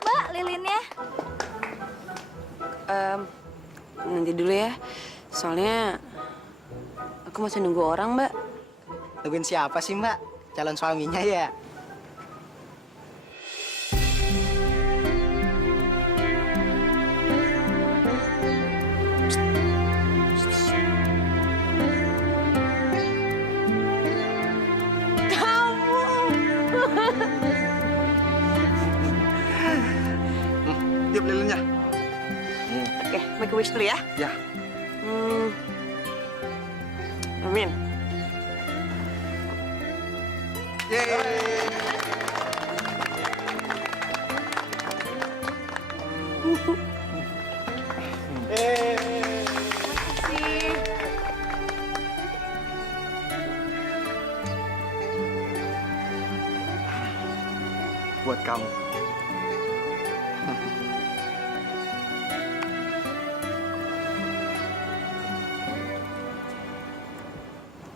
Mbak, lilinnya. Nanti dulu ya. Soalnya aku masih nunggu orang, Mbak. Nungguin siapa sih, Mbak? Calon suaminya ya? Tiup lilinnya. Oke, make a wish dulu ya. Ya. Amin. Yeay. Buat kamu.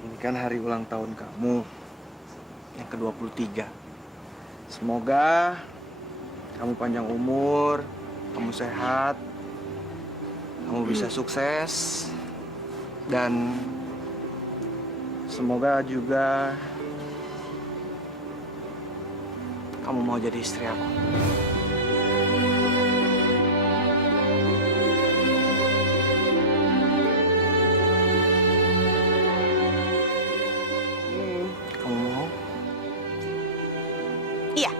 Ini kan hari ulang tahun kamu yang ke-23. Semoga kamu panjang umur, kamu sehat, kamu bisa sukses, dan semoga juga kamu mau jadi istri aku. Kamu mau? Iya.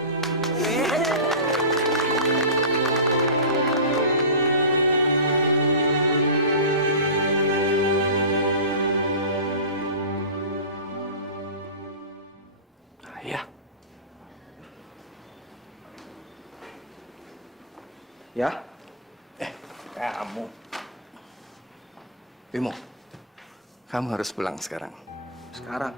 Iya. Ya? Kamu. Bimo, kamu harus pulang sekarang. Sekarang?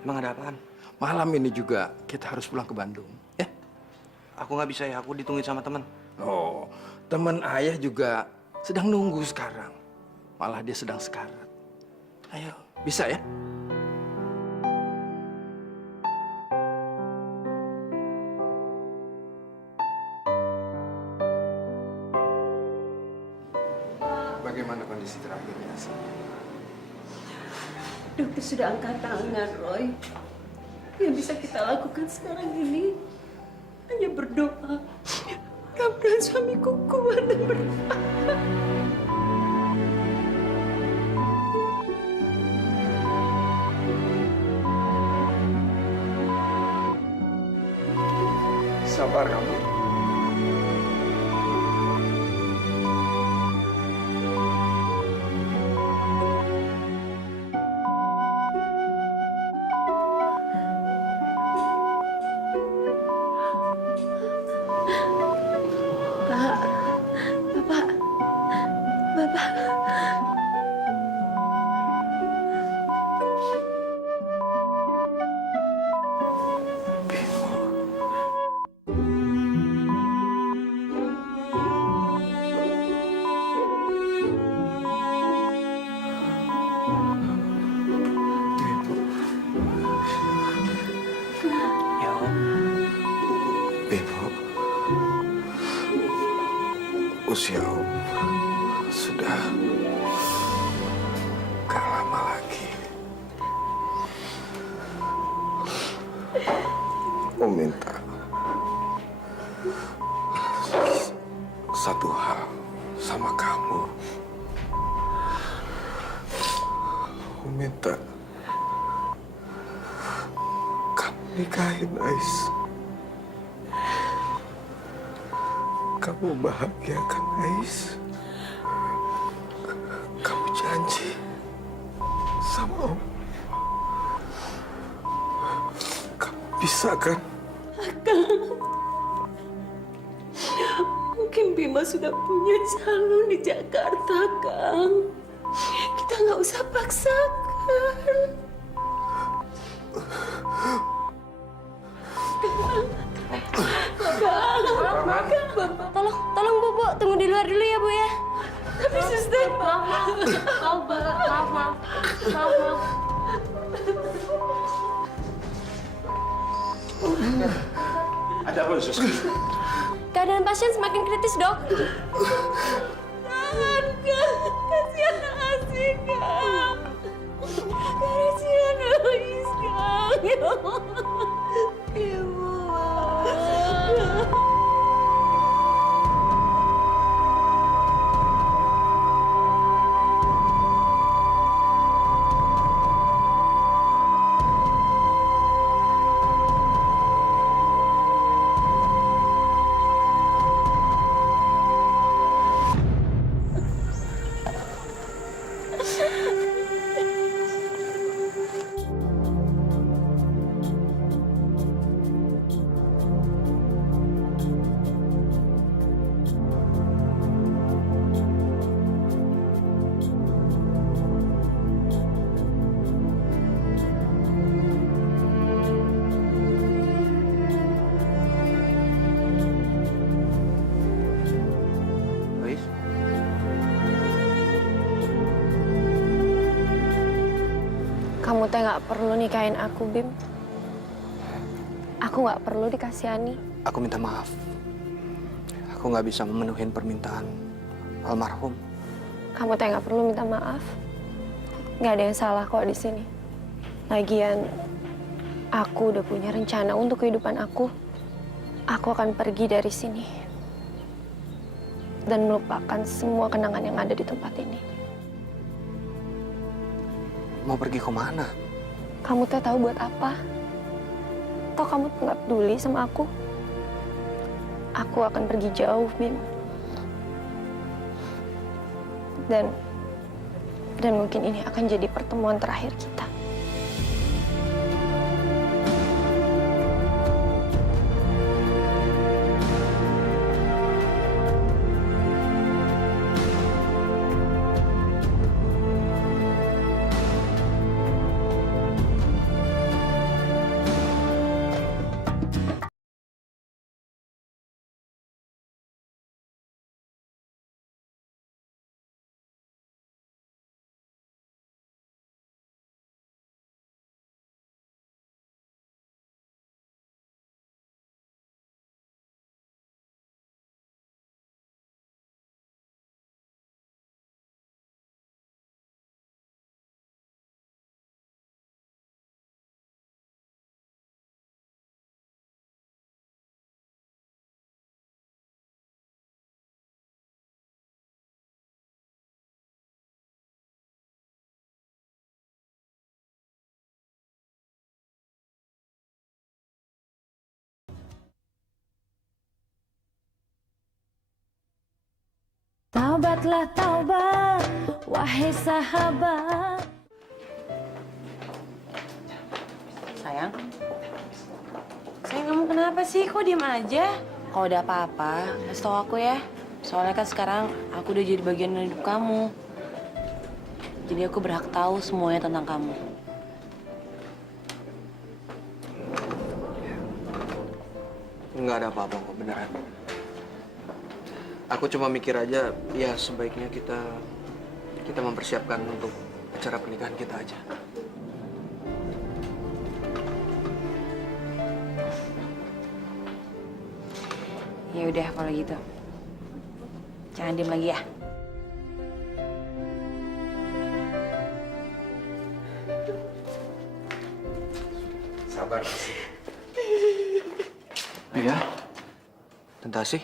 Emang ada apaan? Malam ini juga kita harus pulang ke Bandung, ya? Aku nggak bisa ya, aku ditungguin sama teman. Oh, teman ayah juga sedang nunggu sekarang. Malah dia sedang sekarat. Ayo, bisa ya? Bagaimana kondisi terakhirnya? Dokter sudah angkat tangan, Roy. Yang bisa kita lakukan sekarang ini hanya berdoa. Kamu dan suamiku kuat dan bertahan. Sabar kamu. Bapak. Ya, Om. Bimo, usia Om sudah gak lama lagi. Om minta satu hal sama kamu. Om minta kamu nikahin Ais. Kamu bahagiakan Ais. Kamu janji sama Om. Kamu bisa kan? Mungkin Bima sudah punya calon di Jakarta, Kang. Kita nggak usah paksakan. Tolong Bu, tunggu di luar dulu ya Bu ya. Tapi suster, Maaf, maaf. Ada apa, Sus? keadaan pasien semakin kritis, Dok. Jangan, Kang. Kasihan Asih, Kang. Kasihan Ais, Kang. Ya Allah. Ibu. Ais, Kamu teh nggak perlu nikahin aku, Bim. Aku nggak perlu dikasihani. aku minta maaf. Aku nggak bisa memenuhi permintaan almarhum. Kamu teh nggak perlu minta maaf. Nggak ada yang salah kok di sini. Lagian, aku udah punya rencana untuk kehidupan aku. Aku akan pergi dari sini dan melupakan semua kenangan yang ada di tempat ini. Mau pergi kemana? Kamu teh tahu buat apa? Toh kamu tuh nggak peduli sama aku. Aku akan pergi jauh, Bim. Dan mungkin ini akan jadi pertemuan terakhir kita. Taubatlah taubat, wahai sahabat. Sayang? Sayang, kamu kenapa sih? Kok diem aja? Kalau udah apa-apa, kasih tau aku ya. Soalnya kan sekarang aku udah jadi bagian dari hidup kamu. Jadi aku berhak tahu semuanya tentang kamu. Nggak ada apa-apa kok, beneran. Aku cuma mikir aja, ya sebaiknya kita mempersiapkan untuk acara pernikahan kita aja. Ya udah kalau gitu. Jangan diem lagi ya. Sabar. Iya? Tante Asih?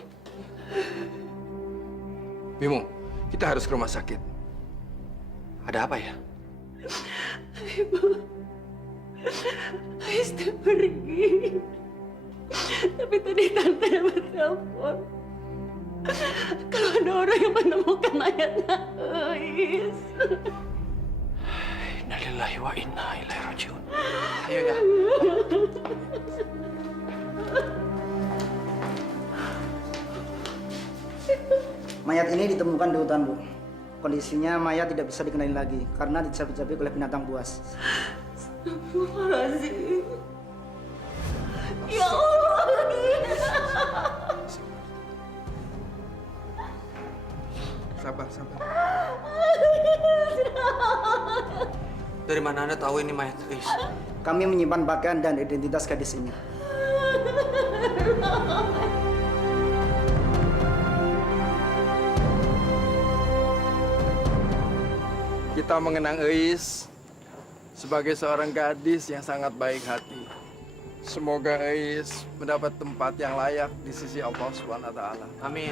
Bimo, kita harus ke rumah sakit. Ada apa ya? Ais udah pergi. Tapi tadi tante dapat telepon. Kalau ada orang yang menemukan mayatnya Ais. Innalillahi wa inna ilaihi rajiun. Ayo ya. Mayat ini ditemukan di hutan, Bu. Kondisinya mayat tidak bisa dikenali lagi karena dicabik-cabik oleh binatang buas. Astagfirullahaladzim. Ya Allah. Sabar, sabar. Dari mana Anda tahu ini mayat Ais? Kami menyimpan pakaian dan identitas gadis ini. kita mengenang Eis sebagai seorang gadis yang sangat baik hati. Semoga Eis mendapat tempat yang layak di sisi Allah Subhanahu wa taala. Amin.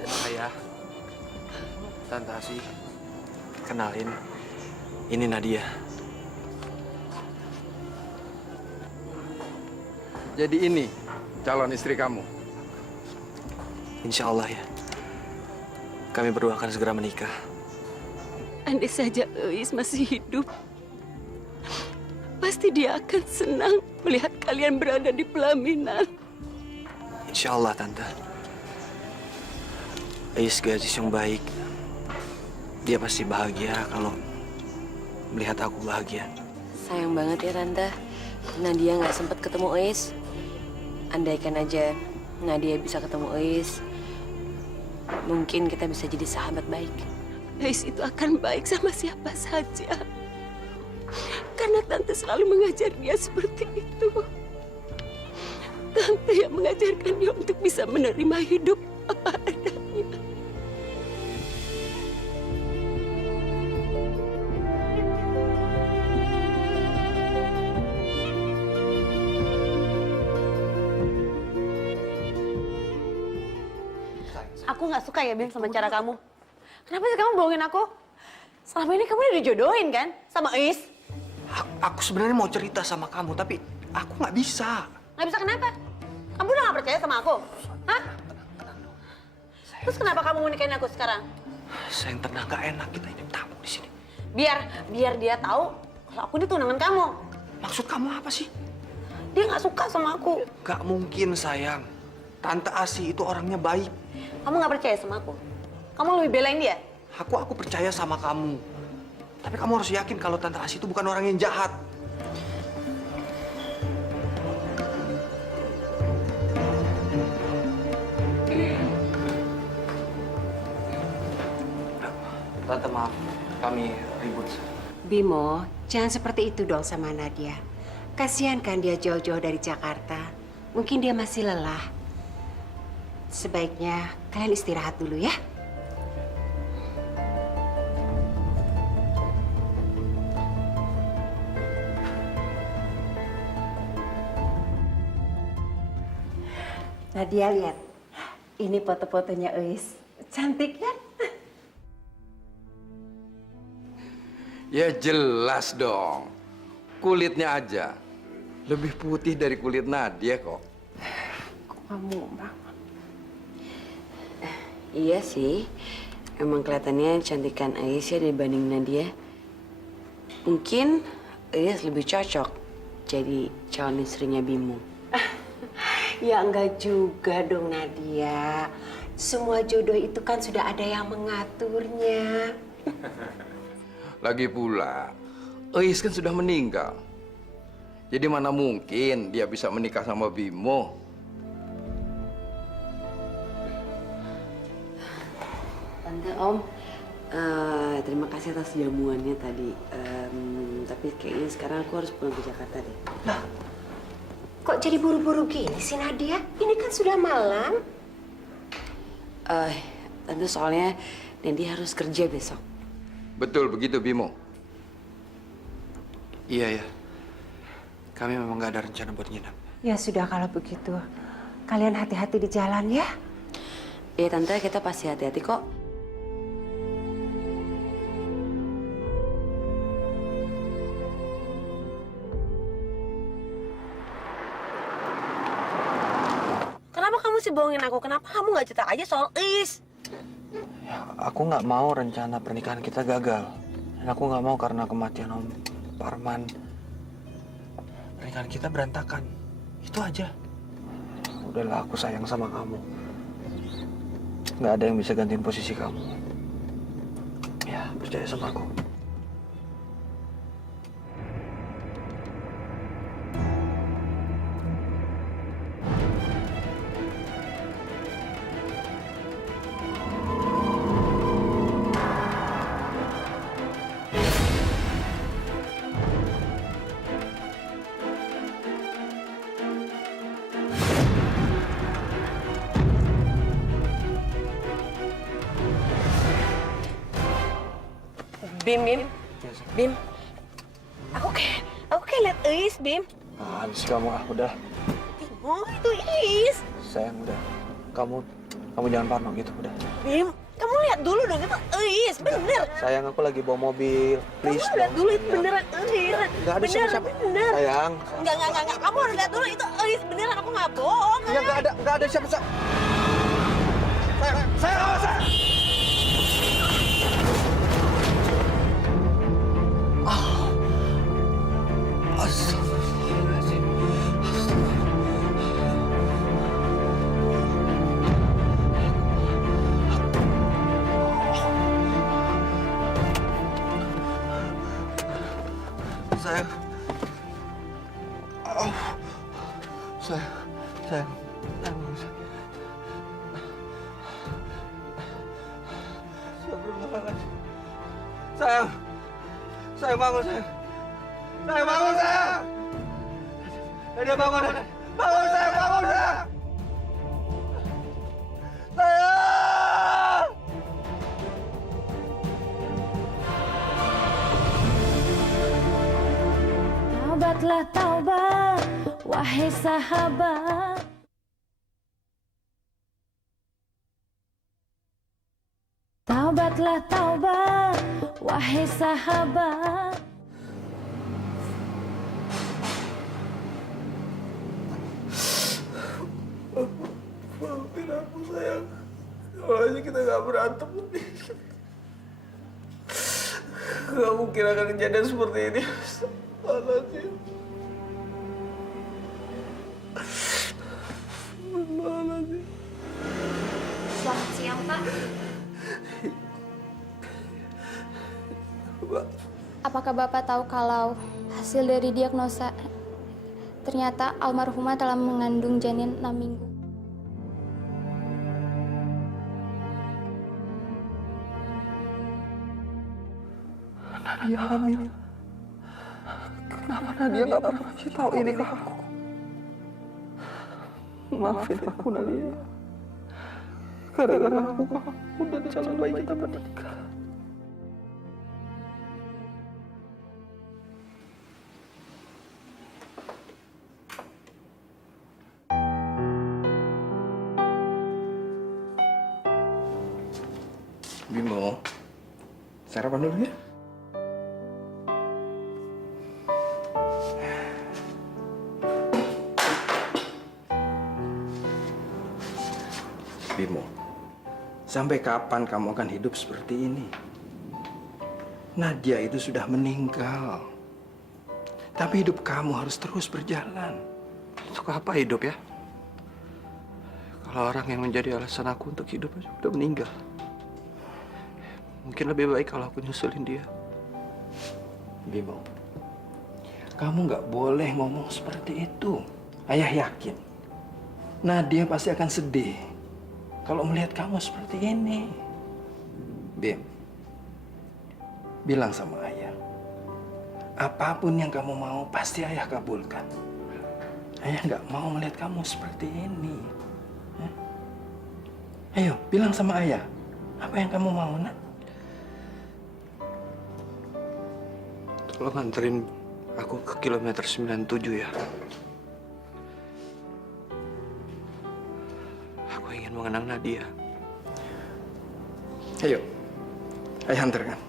Dan saya, Tante Asih, kenalin, ini Nadia. Jadi ini calon istri kamu. Insya Allah ya. Kami berdua akan segera menikah. Andai saja Eis masih hidup, pasti dia akan senang melihat kalian berada di pelaminan. Insya Allah, Tante. Eis gadis yang baik. Dia pasti bahagia kalau melihat aku bahagia. Sayang banget ya Tante, Nadia nggak sempat ketemu Eis. Andaikan aja Nadia bisa ketemu Eis, mungkin kita bisa jadi sahabat baik. Eis itu akan baik sama siapa saja. Karena Tante selalu mengajar dia seperti itu. Tante yang mengajarkan dia untuk bisa menerima hidup apa adanya. Aku nggak suka ya, Bim, sama cara kamu. Kenapa sih kamu bohongin aku? Selama ini kamu udah dijodohin kan sama Eis? Aku sebenarnya mau cerita sama kamu, tapi aku nggak bisa. Nggak bisa kenapa? Kamu udah nggak percaya sama aku? Hah? Terus kenapa kamu mau nikahin aku sekarang? Sayang, tenang, gak enak kita hidup tamu di sini. Biar dia tahu kalau aku ini tunangan kamu. Maksud kamu apa sih? Dia nggak suka sama aku. Gak mungkin, sayang. Tante Asih itu orangnya baik. Kamu nggak percaya sama aku? Kamu lebih belain dia? Aku percaya sama kamu. Tapi kamu harus yakin kalau Tante Asih itu bukan orang yang jahat. Tante, maaf. Kami ribut. Bimo, jangan seperti itu dong sama Nadia. Kasihan kan dia jauh-jauh dari Jakarta. Mungkin dia masih lelah. Sebaiknya kalian istirahat dulu ya. Nadia, lihat. Ini foto-fotonya Eis. Cantik kan? Ya jelas dong. Kulitnya aja lebih putih dari kulit Nadia kok. Kamu, Bang. Iya sih, emang kelihatannya cantikan Eis ya dibanding Nadia. Mungkin Eis lebih cocok jadi calon istrinya Bimo. Ya enggak juga dong, Nadia. Semua jodoh itu kan sudah ada yang mengaturnya. Lagi pula, Eis kan sudah meninggal. Jadi mana mungkin dia bisa menikah sama Bimo? Tante, Om, terima kasih atas jamuannya tadi. Tapi kayaknya sekarang aku harus pulang ke Jakarta deh. Loh, kok jadi buru-buru gini sih, Nadia? Ini kan sudah malam. Tante, soalnya Nadia harus kerja besok. Betul begitu, Bimo? Iya ya. Kami memang gak ada rencana buat nginap. Ya sudah kalau begitu. Kalian hati-hati di jalan ya. Iya, Tante, kita pasti hati-hati kok. Kenapa kamu sih bohongin aku? Kenapa kamu nggak cerita aja soal Eis? Ya, aku nggak mau rencana pernikahan kita gagal. Dan aku nggak mau karena kematian Om Parman. Pernikahan kita berantakan. Itu aja. Udahlah, aku sayang sama kamu. Nggak ada yang bisa gantiin posisi kamu. Ya, percaya sama aku. Bim. Bim. Aku kayak liat Iis, Bim. Habis kamu udah. Oh, itu Iis. Sayang udah. Kamu jangan parno gitu udah. Bim, kamu lihat dulu dong, itu Iis, bener. Sayang aku lagi bawa mobil. Please. Kamu lihat dulu itu beneran Iis. Nggak ada siapa-siapa. Bener. Sayang. Enggak. Kamu harus lihat dulu itu Iis, beneran. Aku nggak bohong. Ya nggak ada siapa-siapa. Sayang awas. Astagfirullahaladzim. Sayang. Sayang. Sayang bangun sayang. Sayang bangun sayang. Nadia bangun. Bangun sayang, bangun sayang. Sayang. Taubatlah taubat, wahai sahabat. Taubatlah taubat, wahai sahabat. Maafin aku sayang. Kalau aja kita nggak berantem nih. Gak mungkin akan kejadian seperti ini. Astagfirullahaladzim. Astagfirullahaladzim. Selamat siang, Pak. Apakah Bapak tahu kalau hasil dari diagnosa ternyata almarhumah telah mengandung janin 6 minggu? Nadia hamil. Kenapa Nadia nggak pernah kasih tahu ini ke aku? Maafin aku Nadia. Gara-gara aku udah calon bayi kita bernikah. Bimo, sarapan dulu ya. Bimo, sampai kapan kamu akan hidup seperti ini? Nadia itu sudah meninggal. Tapi hidup kamu harus terus berjalan. Untuk apa hidup ya? Kalau orang yang menjadi alasan aku untuk hidup aja udah meninggal. Mungkin lebih baik kalau aku nyusulin dia. Bimo, kamu nggak boleh ngomong seperti itu. Ayah yakin Nadia pasti akan sedih kalau melihat kamu seperti ini. Bim, bilang sama ayah, apapun yang kamu mau pasti ayah kabulkan. Ayah nggak mau melihat kamu seperti ini. Ya? Ayo, bilang sama ayah, apa yang kamu mau, nak? Tolong anterin aku ke kilometer 97 ya. Aku ingin mengenang Nadia. Ayo, ayah hantarkan.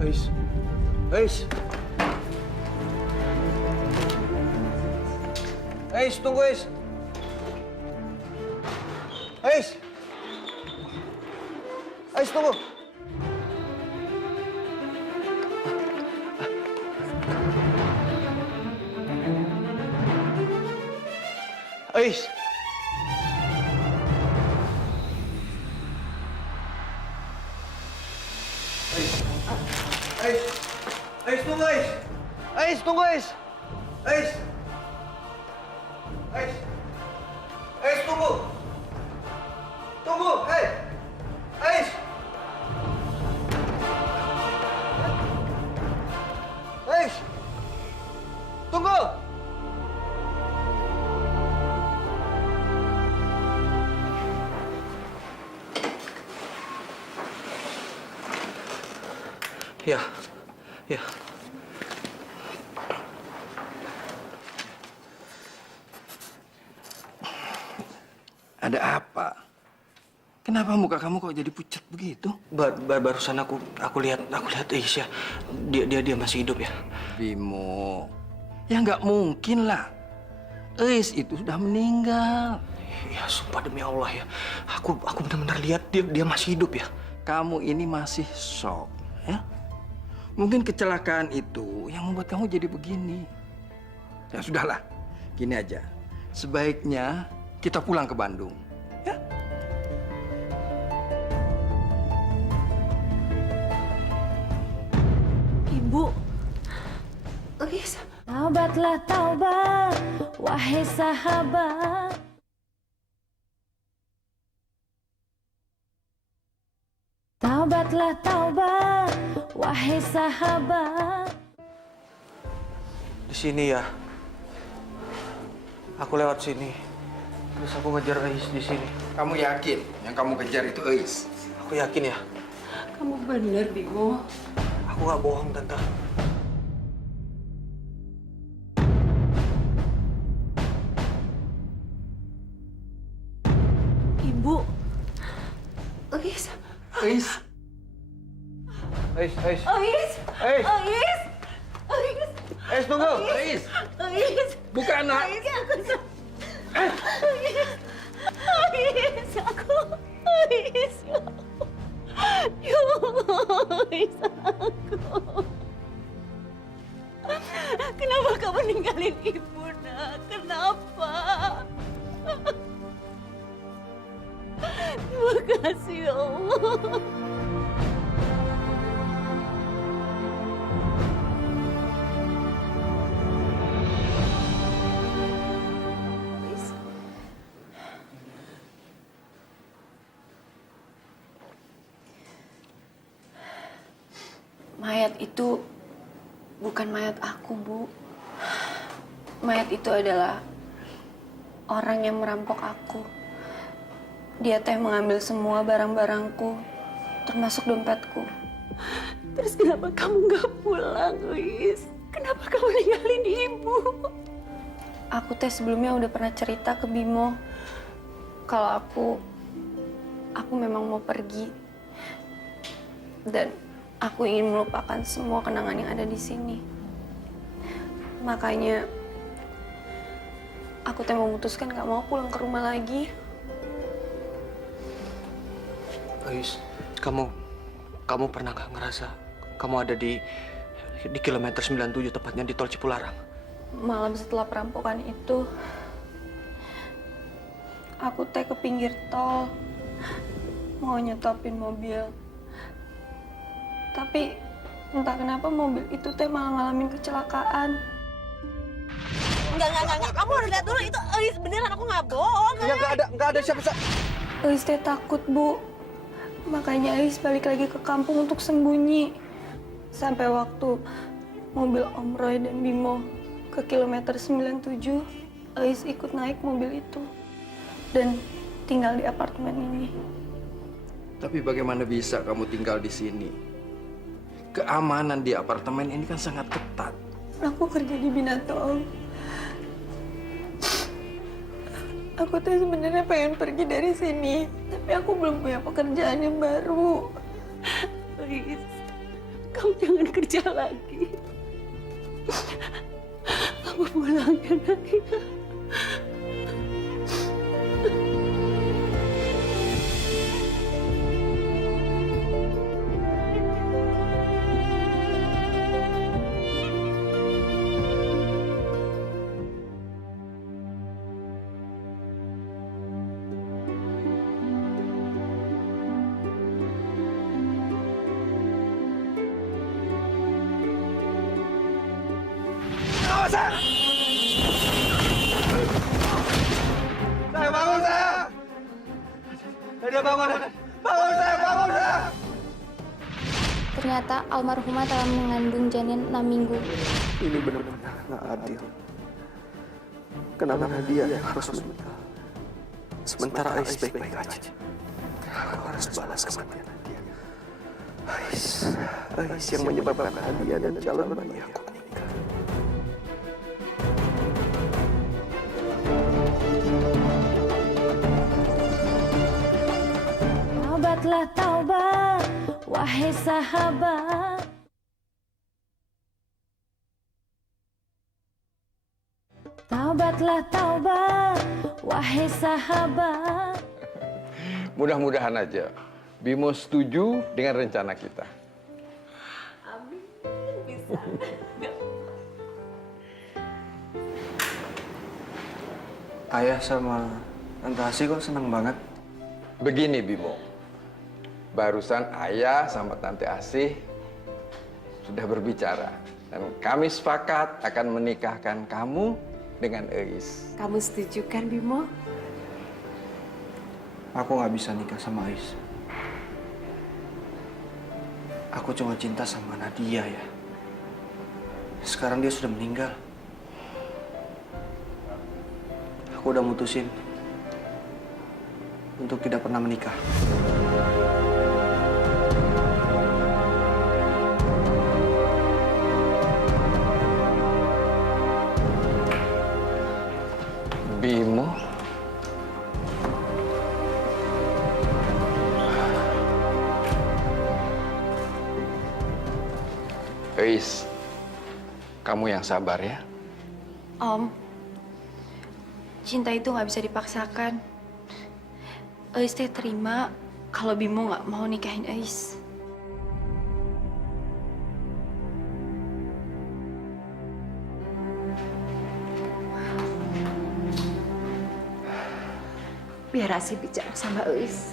Ais. Ais. Ais, tunggu Ais. Ais. Ais, tunggu. Ais. Ais. Ais, tunggu Ais. Ais, tunggu Ais. Ais. Ais. Ais, tunggu. Tunggu, hei. Ais. Ais. Tunggu. Ya, ya. Ada apa? Kenapa muka kamu kok jadi pucat begitu? Barusan aku lihat Aisyah. Dia masih hidup ya. Bimo, ya nggak mungkin lah. Ais itu sudah meninggal. Ya sumpah demi Allah ya. Aku benar-benar lihat dia masih hidup ya. Kamu ini masih shock, ya? Mungkin kecelakaan itu yang membuat kamu jadi begini. Ya sudahlah, gini aja. Sebaiknya kita pulang ke Bandung, ya? Ibu. Ais. Taubatlah taubat, wahai sahabat. Taubatlah taubat, wahai sahabat. Di sini ya. Aku lewat sini. Terus aku ngejar Ais di sini. Kamu yakin yang kamu kejar itu Ais? Aku yakin ya. Kamu benar, Bimo. Aku nggak bohong, Tante. Ibu. Ais. Ais. Ais, Ais. Ais. Ais. Ais. Ais. Ais, tunggu. Ais. Ais. Buka anak. Ais, aku. Ais. Ais, aku. Ais. Ya Allah, Ais, aku. Kenapa kamu ninggalin ibu, nak? Kenapa? Terima kasih, ya Allah. Mayat itu bukan mayat aku, Bu. Mayat itu adalah orang yang merampok aku. Dia teh mengambil semua barang-barangku, termasuk dompetku. Terus kenapa kamu nggak pulang, Ais? Kenapa kamu ninggalin ibu? Aku teh sebelumnya udah pernah cerita ke Bimo kalau aku memang mau pergi. Dan aku ingin melupakan semua kenangan yang ada di sini. Makanya aku teh memutuskan gak mau pulang ke rumah lagi. Ais, kamu pernah nggak ngerasa kamu ada di kilometer 97, tepatnya di tol Cipularang? Malam setelah perampokan itu, aku teh ke pinggir tol mau nyetopin mobil. Tapi entah kenapa mobil itu teh malah ngalamin kecelakaan. Enggak. Kamu harus lihat dulu itu Ais beneran, aku nggak bohong. Ya nggak ada siapa-siapa. Ais teh takut, Bu. Makanya Ais balik lagi ke kampung untuk sembunyi. Sampai waktu mobil Om Roy dan Bimo ke kilometer 97, Ais ikut naik mobil itu. Dan tinggal di apartemen ini. Tapi bagaimana bisa kamu tinggal di sini? Keamanan di apartemen ini kan sangat ketat. Aku kerja di Binato, Om. Aku tuh sebenarnya pengen pergi dari sini, tapi aku belum punya pekerjaan yang baru. Ais, Kamu jangan kerja lagi. Kamu pulang ya, Nadia. Saya bangun saya! Nadia bangun! Bangun saya! Bangun saya! Ternyata almarhumah telah mengandung janin 6 minggu. Ini benar-benar nggak adil. Kenapa Nadia yang harus meninggal? Sementara Ais baik-baik aja. Aku harus balas kematian Nadia. Ais yang menyebabkan Nadia dan calon bayi aku meninggal. Taubatlah taubat, wahai sahabat. Taubatlah taubat, wahai sahabat. Mudah-mudahan aja Bimo setuju dengan rencana kita. Amin, bisa. Ayah sama Tante Asih kok senang banget. Begini Bimo, barusan ayah sama Tante Asih sudah berbicara. Dan kami sepakat akan menikahkan kamu dengan Ais. Kamu setuju kan, Bimo? Aku nggak bisa nikah sama Ais. Aku cuma cinta sama Nadia ya. Sekarang dia sudah meninggal. Aku udah mutusin untuk tidak pernah menikah. Bimo? Ais, kamu yang sabar ya. Om, cinta itu nggak bisa dipaksakan. Ais teh terima kalau Bimo nggak mau nikahin Ais. Biar Asih bicara sama Ais.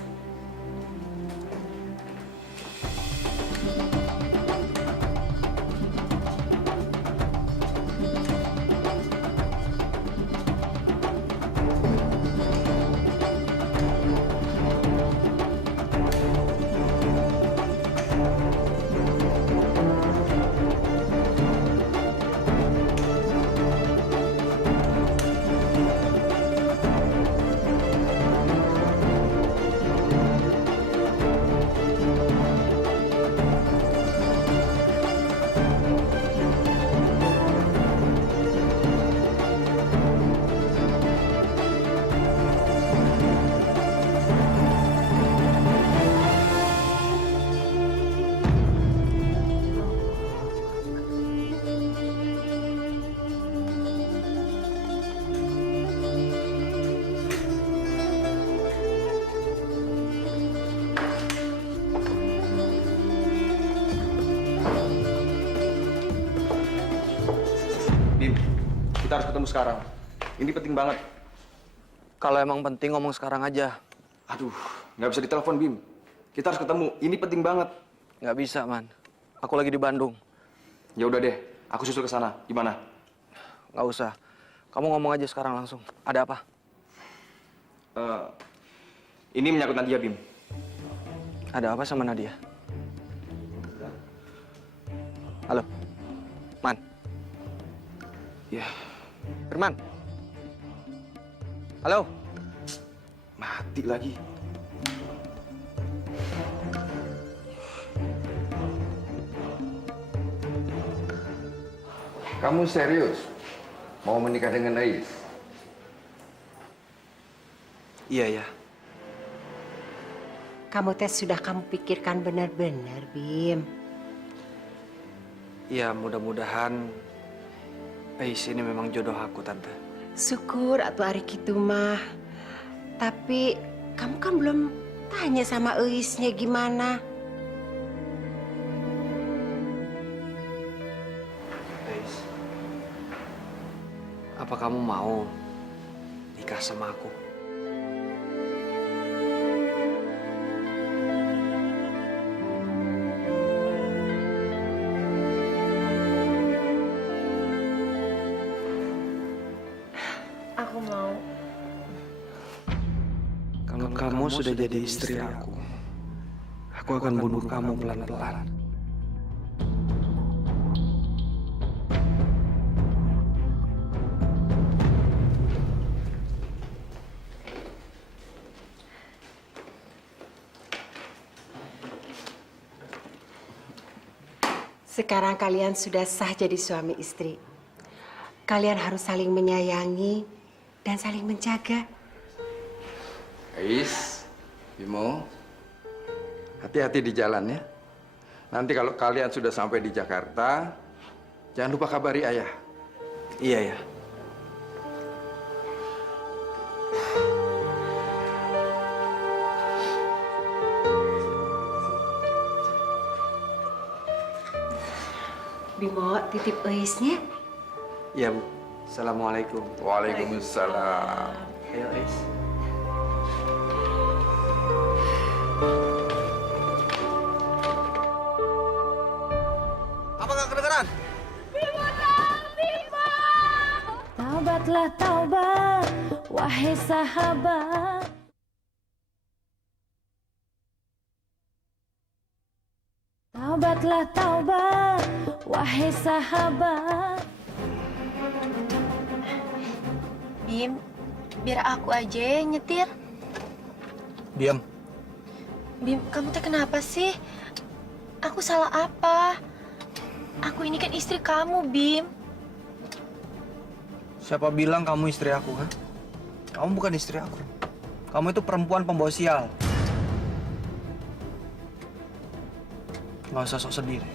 Bim, kita harus ketemu sekarang. Ini penting banget. Kalau emang penting ngomong sekarang aja. Aduh, nggak bisa ditelepon, Bim. Kita harus ketemu. Ini penting banget. Nggak bisa, Man. Aku lagi di Bandung. Ya udah deh, aku susul ke sana. Gimana? Nggak usah. Kamu ngomong aja sekarang langsung. Ada apa? Ini menyangkut Nadia, Bim. Ada apa sama Nadia? Halo? Man? Ya, Firman? Halo? mati lagi. Kamu serius mau menikah dengan Ais? Iya, ya. Kamu tes sudah kamu pikirkan benar-benar, Bim. Ya mudah-mudahan Ais ini memang jodoh aku, Tante. Syukur atuh ari kitu mah. Tapi kamu kan belum tanya sama Eisnya gimana. Ais, apa kamu mau nikah sama aku? Aku mau. Kalau kamu sudah jadi istri aku akan bunuh kamu pelan-pelan. Sekarang kalian sudah sah jadi suami istri. Kalian harus saling menyayangi dan saling menjaga. Ais, Bimo, hati-hati di jalan ya. Nanti kalau kalian sudah sampai di Jakarta, jangan lupa kabari ayah. Iya ya. Bimo, titip Eisnya. Iya, Bu. Assalamualaikum. Waalaikumsalam. Ayo, Ais. Apa nggak kedengeran? Taubatlah taubat, wahai sahabat. Taubatlah taubat, wahai sahabat. Bim, biar aku aja yang nyetir. Diam. Bim, kamu teh kenapa sih? Aku salah apa? Aku ini kan istri kamu, Bim. Siapa bilang kamu istri aku, ha? Kamu bukan istri aku. Kamu itu perempuan pembawa sial. Nggak usah sok sedih deh.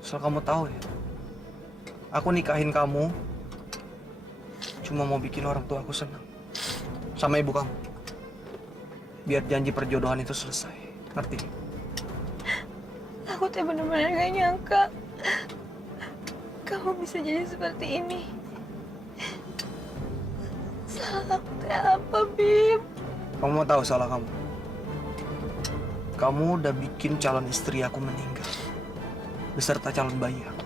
Soal kamu tahu ya, aku nikahin kamu cuma mau bikin orang tua aku senang. Sama ibu kamu. Biar janji perjodohan itu selesai. Ngerti? Aku teh benar-benar gak nyangka kamu bisa jadi seperti ini. Salah aku teh apa, Bim? Kamu mau tahu salah kamu? Kamu udah bikin calon istri aku meninggal. Beserta calon bayi aku.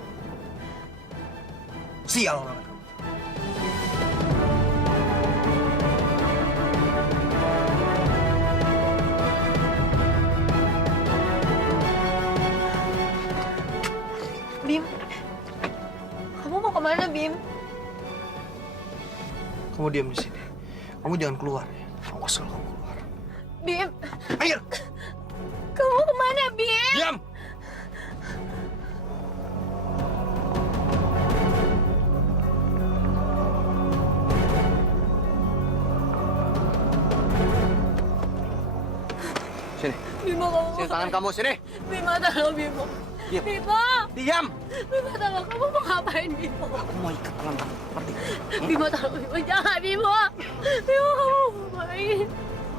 Sial banget kamu. Bim, kamu mau kemana, Bim? Kamu diam di sini. Kamu jangan keluar ya. Awas kalau kamu keluar. Bim, Ayo, kamu kemana, Bim? diam. Sini. Bimo, kamu Sini tangan kamu sini. Bimo, tolong Bimo. Diam. Bimo, Diam. Bimo, tolong. Kamu mau ngapain, Bimo? Aku mau ikat tangan kamu. Ngerti? Bimo, tolong Bimo. Jangan, Bimo. Bimo, kamu mau ngapain?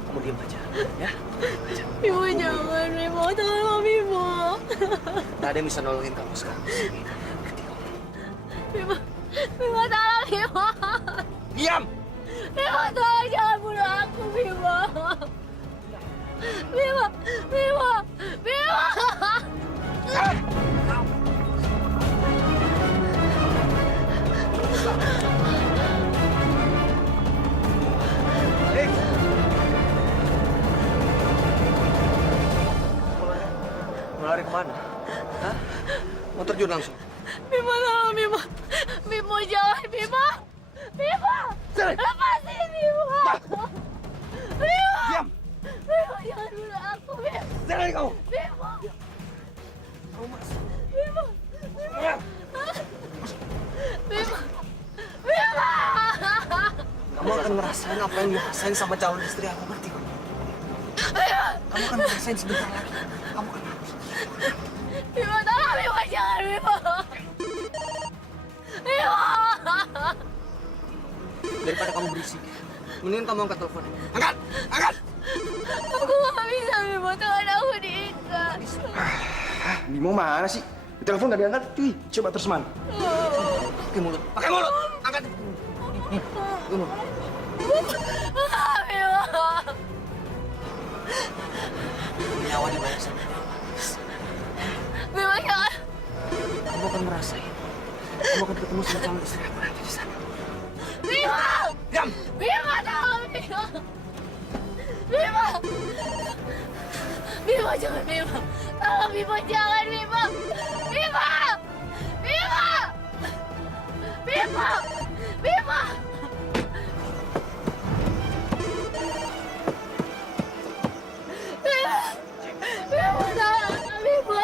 Kamu diam aja. Ya. Bimo, jangan. Bimo, tolong Bimo. Nggak ada yang bisa nolongin kamu sekarang. Bimo, Bimo, tolong Bimo. Diam. Bimo, tolong jangan bunuh aku, Bimo. Bimo, Bimo, Bimo. Mau lari kemana? Hah? Mau terjun langsung? Bimo, tolong Bimo. Bimo, jangan Bimo. Bimo, lepasin Bimo. Bimo. Diam. Bimo, jangan bunuh aku, Bimo. Jangan kamu. Bimo. Kamu masuk. Bimo. Ya. Bimo. Bimo. Kamu akan ngerasain apa yang dirasain sama calon istri aku, ngerti kamu? Kamu akan ngerasain sebentar lagi. Kamu akan Bimo, tolong Bimo, jangan. daripada kamu berisik. Mendingan kamu angkat teleponnya. Angkat! Angkat! Aku nggak bisa, Bimo. Tangan aku diikat. Bimo mana sih? Telepon nggak diangkat, cuy. Coba terus man. Pakai mulut. Pakai mulut! Angkat! Bimo. Nyawa dibayar sama Bimo, jangan. kamu akan merasain. Kamu akan ketemu sama calon istri aku nanti di sana. Bimo! Diam! Bimo, tolong Bimo! Bimo! Bimo, jangan Bimo! Tolong Bimo, jangan Bimo! Bimo! Bimo! Bimo! Bimo! Bimo, tolong Bimo!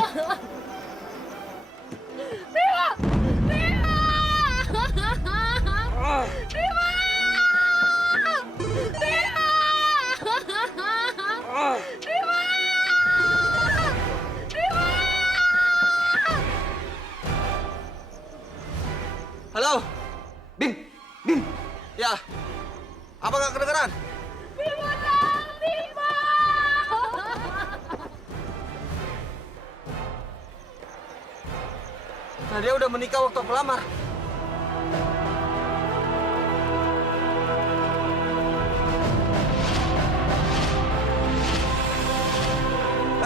Bimo! Bimo! Bimo! Halo? Bim! Bim! Ya? Apa nggak kedengeran? Nah, dia udah menikah waktu aku lamar.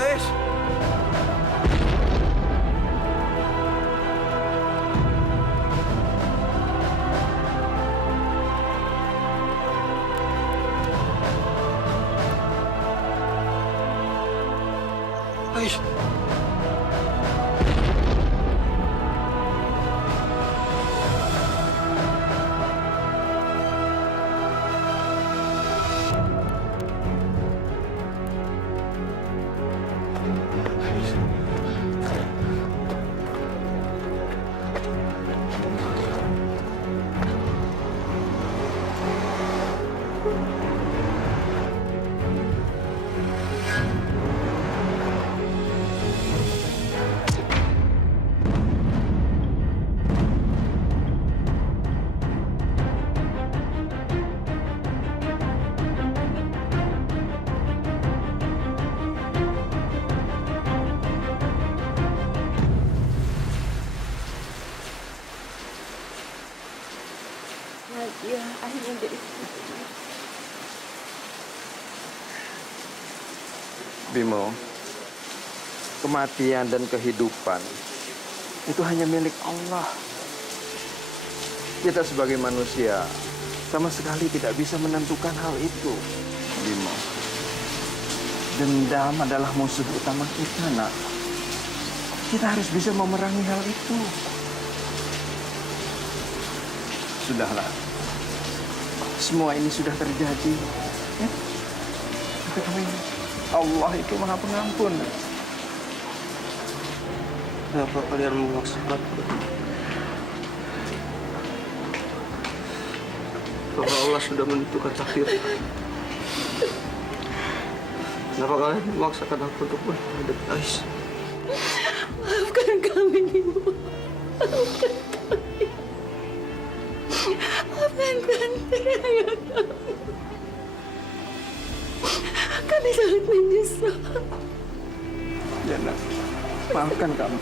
Eish! Eish! Nadia akhirnya jadi Bimo, kematian dan kehidupan itu hanya milik Allah. Kita sebagai manusia sama sekali tidak bisa menentukan hal itu, Bimo. Dendam adalah musuh utama kita, nak. Kita harus bisa memerangi hal itu. Sudahlah. Semua ini sudah terjadi. Ya? Tapi kamu ingat, Allah itu Maha Pengampun. Kenapa kalian memaksakan? Bahwa Allah sudah menentukan takdir. Kenapa kalian memaksakan aku untuk menghadap Ais? maafkan kami, Bimo. Maafkan kami. Maafkan kami, ayah kami. Kami sangat menyesal. Ya, nak. Maafkan kamu.